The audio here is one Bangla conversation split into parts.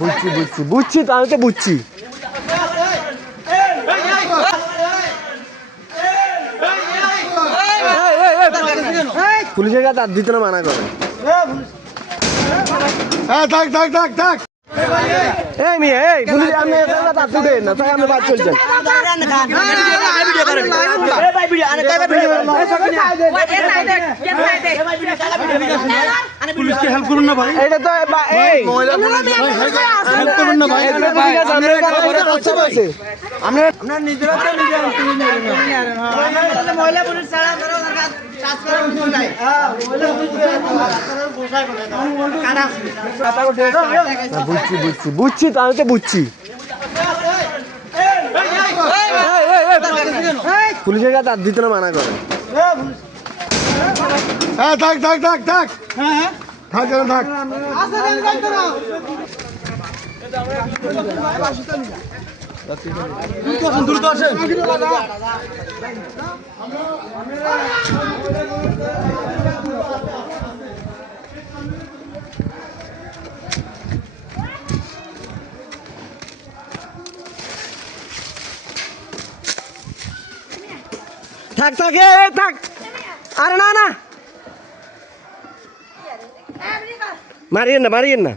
বুঝছি বুঝছি বুঝছি তো আমি তো বুঝছি। পুলিশের কাছে হাত দিতে না মানা করে। থাক থাক থাক থাক এই মেয়ে এই পুলিশ আপনি হাত তুলেন না তাই আপনি বাদ চলছেন। পুলিশকে হেল্প করুন না ভাই। এটা তো এই হেল্প করুন না ভাই। আপনার নিজেরা তো নিজে মহিলা পুলিশ ছাড়া বুঝছি বুঝছি বুঝছি তো আমি তো বুঝছি। পুলিশের কাছে হাত দিতে না মানা করে। থাক থাক থাক থাক থাক থাক দ্রুত আসেন। থাক থাক থাক আরে না না মারিয়েন না মারিয়েন না।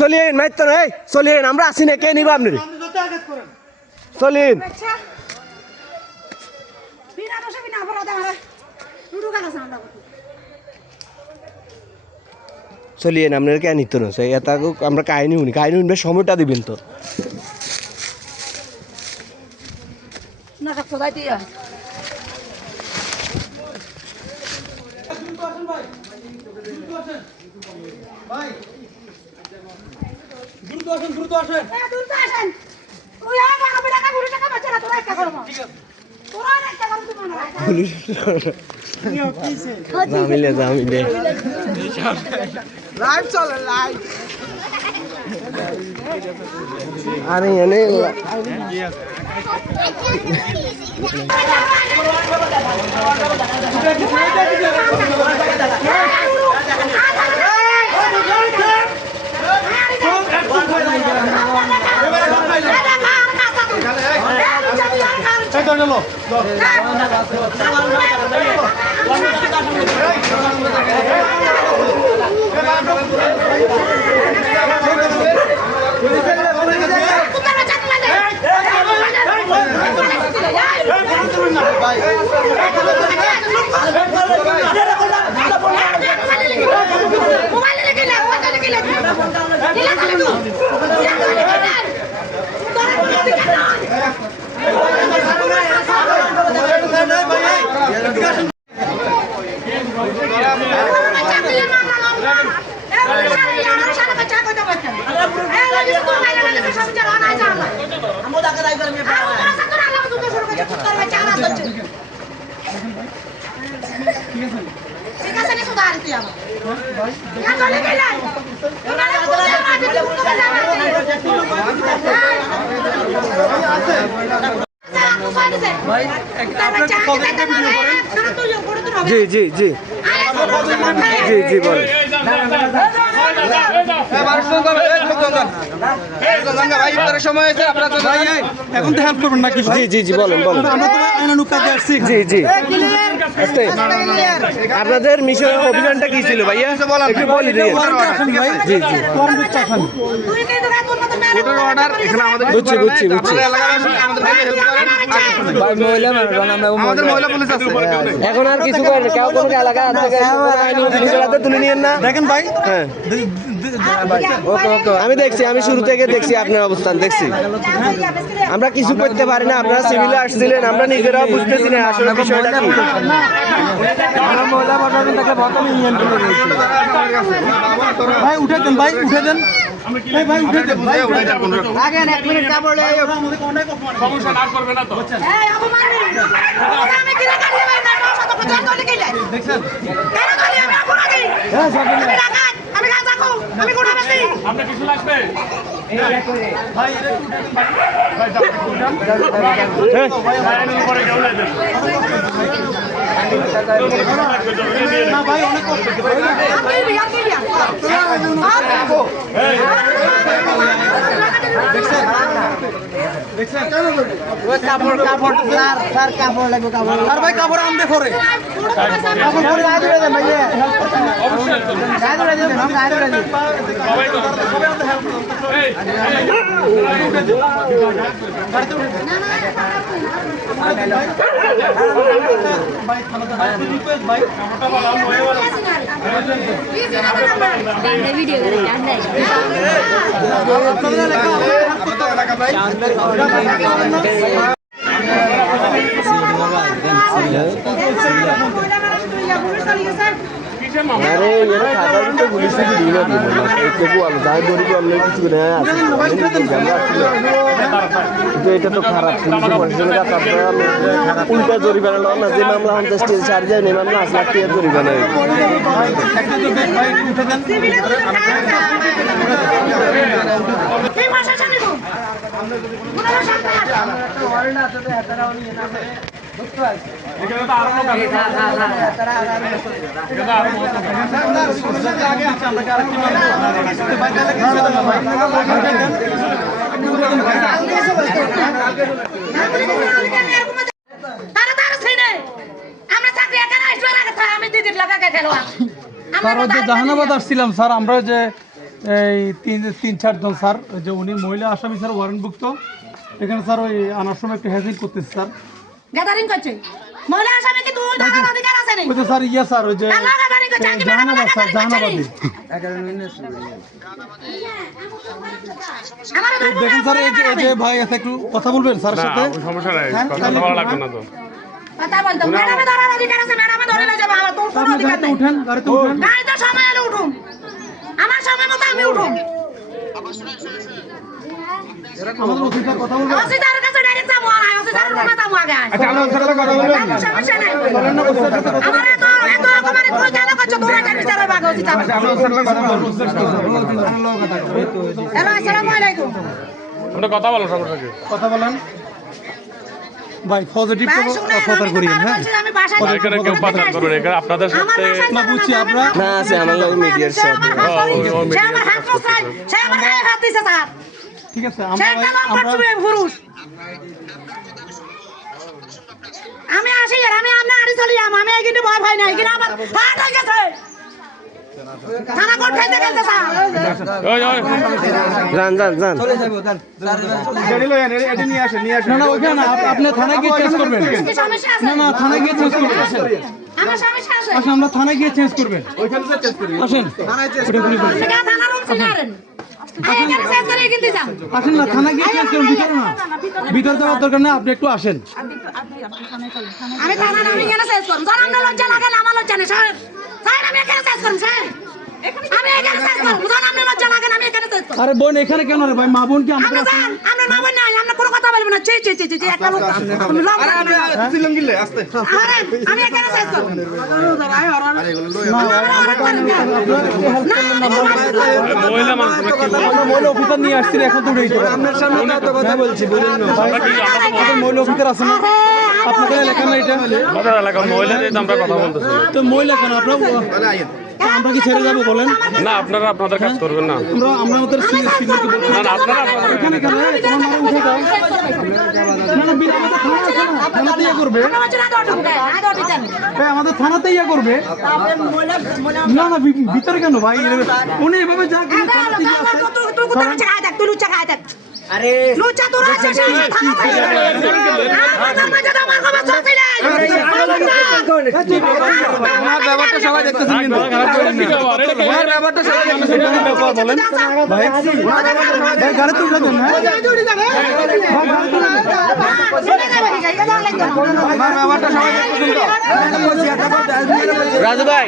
চলিয়েন মাইতো না চলিয়েন আমরা আসি না কে নিব আপনি চলিয়েন। চলিয়েন আপনার কে নিত না এটা আমরা কাহিনী শুনি কাহিনী শুনবে সময়টা দিবেন তো। দ্রুত আসেন দ্রুত আসেন। জামিলে জামিলে লাইভ চলে লাইভ আরে এনে জি জি জি জি জি বলেন। এখন তো হেল্প করবেন নাকি? জি জি জি বলেন বলেন। জি জি আপনাদের মিশন অভিযানটা কি ছিল ভাইয়া একটু বলে দিন। জি জি বুঝছি বুঝছি বুঝছি। এখন আর কিছু করেন কেউ কোনো এলাকা তুলে নিয়েন না দেখেন ভাই। হ্যাঁ আমি দেখছি আমি শুরু থেকে দেখছি আপনার অবস্থান দেখছি। আমরা কিছু করতে পারি না আপনারা সিভিলে আসছিলেন আমরা নিজেরাও বুঝতেছি না আসলে বিষয়টা কি। ভাই উঠে দেন ভাই উঠে দেন ভাই উঠে দেন ভাই লাগেন 1 মিনিট কাপড় লয়ে সমস্যা না করবে না তো এই অপমান আমি কি লাগা দিই ভাই না সাথে কথা বলে কি লাগে দেখছেন কেন করি আমি অপরাধী আমি রাখা থাকো আমি কোটা বেশি আপনার কিছু লাগবে ভাই এটা একটু উঠে দেন ভাই। ভাই যাও ভাই এর উপরে কেউ নাই দেন না ভাই অনেক কষ্ট ভাই দেখছেন কাপড় কাপড় স্যার কাপড় লাগবে কাপড় আর ভাই কাপড় আনবে পরে কাপড় পরে গায়ে ধরে দেন ভাইয়া অবশ্যই চলবে। গায়ে ধরে দেন গায়ে ধরে দেন সবাই তো সবাই আমাদের হেল্প এই ভাই থানাতে ভাই রিকোয়েস্ট ভাই ভিডিও করে জানাই আপনাদের এলাকা আমাদের এলাকা ভাই কিসের মামলা আরে এরা খাবার তো পুলিশে দিয়ে না দিল না একটু বল যাই ধরি তো আমরা কিছু করে আছে কিন্তু এটা তো খারাপ পুলিশের পরিচালনা আপনারা উল্টা জরিমানা লন না যে মামলা হন স্টেজ ছাড় যায় না মামলা 8 লাখ টাকা জরিমানা ভাই একটা তো ভাই উঠে দেন এই মাসে জানি গো কোনা শান্তি এখানে তো আরো লোক আছে এখানে তো আরো লোক আছে আগে আছে আমরা আরেকটি মামলা ভাই তাহলে কিছু দেন না ভাই তারা তারা ছিনে আমরা চাকরি এখানে আসবে না কথা আমি দিদির লাগা খেলো স্যার ওই যে জাহানাবাদ আসছিলাম স্যার আমরা যে এই তিন চারজন স্যার ওই যে উনি মহিলা আসামি স্যার ওয়ারেন্টভুক্ত এখানে স্যার ওই আনার সময় একটু হ্যাজিং করতেছে স্যার গ্যাদারিং করছে মহিলা আসামে কি তুই টাকার অধিকার আছে নি ওই তো স্যার ইয়ে স্যার ওই যে আল্লাহ গ্যাদারিং করছে আগে জাহানাবাদ স্যার জাহানাবাদী আমার দেখেন স্যার এই যে ভাই আছে একটু কথা বলবেন স্যারের সাথে সমস্যা নাই কথা ভালো লাগবে না তো কথা বলতো ম্যাডামে ধরার অধিকার আছে ম্যাডামে ধরে না যাবে আমার তোর কোনো আপনি অধিকার গাড়িতে নেই উঠেন গাড়িতে উঠেন গাড়িতে সময় হলে উঠুন আমার সময় মতো আমি উঠুন আমাদের অফিসার কথা বলবেন অসিদারের কাছে ডাইরেক্ট যাবো আর অসিদারের রুমে যাবো আগে আচ্ছা আমরা ওর সাথে কথা বলবেন আমার সমস্যা নাই আমার এত রকমের তুই কেন করছো তোরা কেন বিচারের ভাগ হচ্ছে আমরা ওর সাথে কথা বলবো হ্যালো আসসালামু আলাইকুম আমরা কথা বলো সমস্যা কি কথা বলেন ভাই পজিটিভ ভাই শুনে কথা করিয়েন হ্যাঁ আমি বাসায় ভাই, এখানে কেউ পাঠান করবেন এখানে আপনাদের সাথে না বুঝছি আমরা না আছে আমার লগে মিডিয়ার সাথে সে আমার হাত কোসাই সে আমার গায়ে হাত দিছে স্যার ঠিক আছে সে আমরা একটা লম্বা আমরা চুড়ে পুরুষ আমি আসি আর আমি আপনার আড়ি চলি আমি কিন্তু ভয় ভয় নাই কিন্তু আমার হাত হয়ে গেছে থানা কোর্ট খাইতে গেছে স্যার ওই ওই যান যান যান না না ওইখানে না, আপনি থানায় গিয়ে চেঞ্জ করবেন কি সমস্যা আছে না না থানায় গিয়ে চেঞ্জ করবেন আসেন আমার সমস্যা আছে আসেন আমরা থানায় গিয়ে চেঞ্জ করবেন আসেন আপনি কেন থানা রুম চিনারেন আমি এখানে শেষ করে কিনতে যান আসেন না থানায় গিয়ে চেঞ্জ করুন ভিতরে না ভিতরে যাওয়ার দরকার নেই আপনি একটু আসেন আমি থানা আমি এখানে শেষ করুন স্যার আপনার লজ্জা লাগে না আমার লজ্জা নেই স্যার স্যার আমি এখানে শেষ করুন স্যার আমি এখানে শেষ করুন স্যার আপনার লজ্জা লাগে না আমি এখানে শেষ করুন আরে বোন এখানে কেন রে ভাই মা বোন কি আপনি আমাদের যান আপনার মা বোন নাই আপনার কোনো কথা বলবেন না চি একটা লোক আরে আমি এখানে শেষ করুন মহিলা মানুষ আমরা কি বলবো? আমরা মহিলা অফিসার নিয়ে আসছি এখন তো উঠে আপনার সামনে তো কথা বলছি বলুন না আমরা কি আমাদের মহিলা অফিসার আছে না আপনাদের এলাকা না এটা আমাদের এলাকার মহিলাদের আমরা কথা বলতেছি তো মহিলা কেন আপনারা আমরা কি ছেড়ে যাবো বলেন না আপনারা আপনাদের কাজ করবেন না আমরা আমাদের সিনিয়রকে বলছি না না আপনারা আপনাদের এখানে কেন তোমার মারা উঠে দাও না না বিল আমাদের থানা আছে না থানাতে ইয়ে করবে ভাই আমাদের থানাতে ইয়ে করবে না না ভিতরে কেন ভাই উনি এভাবে যা করে থানাতে গিয়ে আসে আরে লুচা তোরা আছে আমাদের মাঝে তো আমার খবর চলছে না আমার ব্যাপারটা সবাই দেখতেছেন কিন্তু আমার ব্যাপারটা সবাই দেখতেছেন বলেন ভাই ভাই গাড়িতে উঠে দেন হ্যাঁ আমার ব্যাপারটা সবাই দেখতেছেন তো রাজু ভাই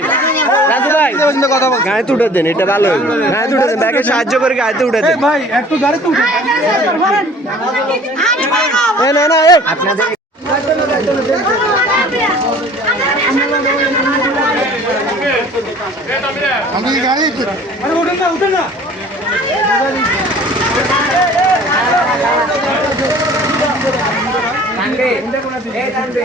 কথা বল গায়ে উঠে দেন এটা ভালো গায়ে উঠে দেন ব্যাগে সাহায্য করে গায়ে উঠে দেন ভাই একটু গাড়িতে উঠে এ না না এ আপনাদের আমি আরে ওঠেন না, ওঠেন না। টানবে, এই টানবে।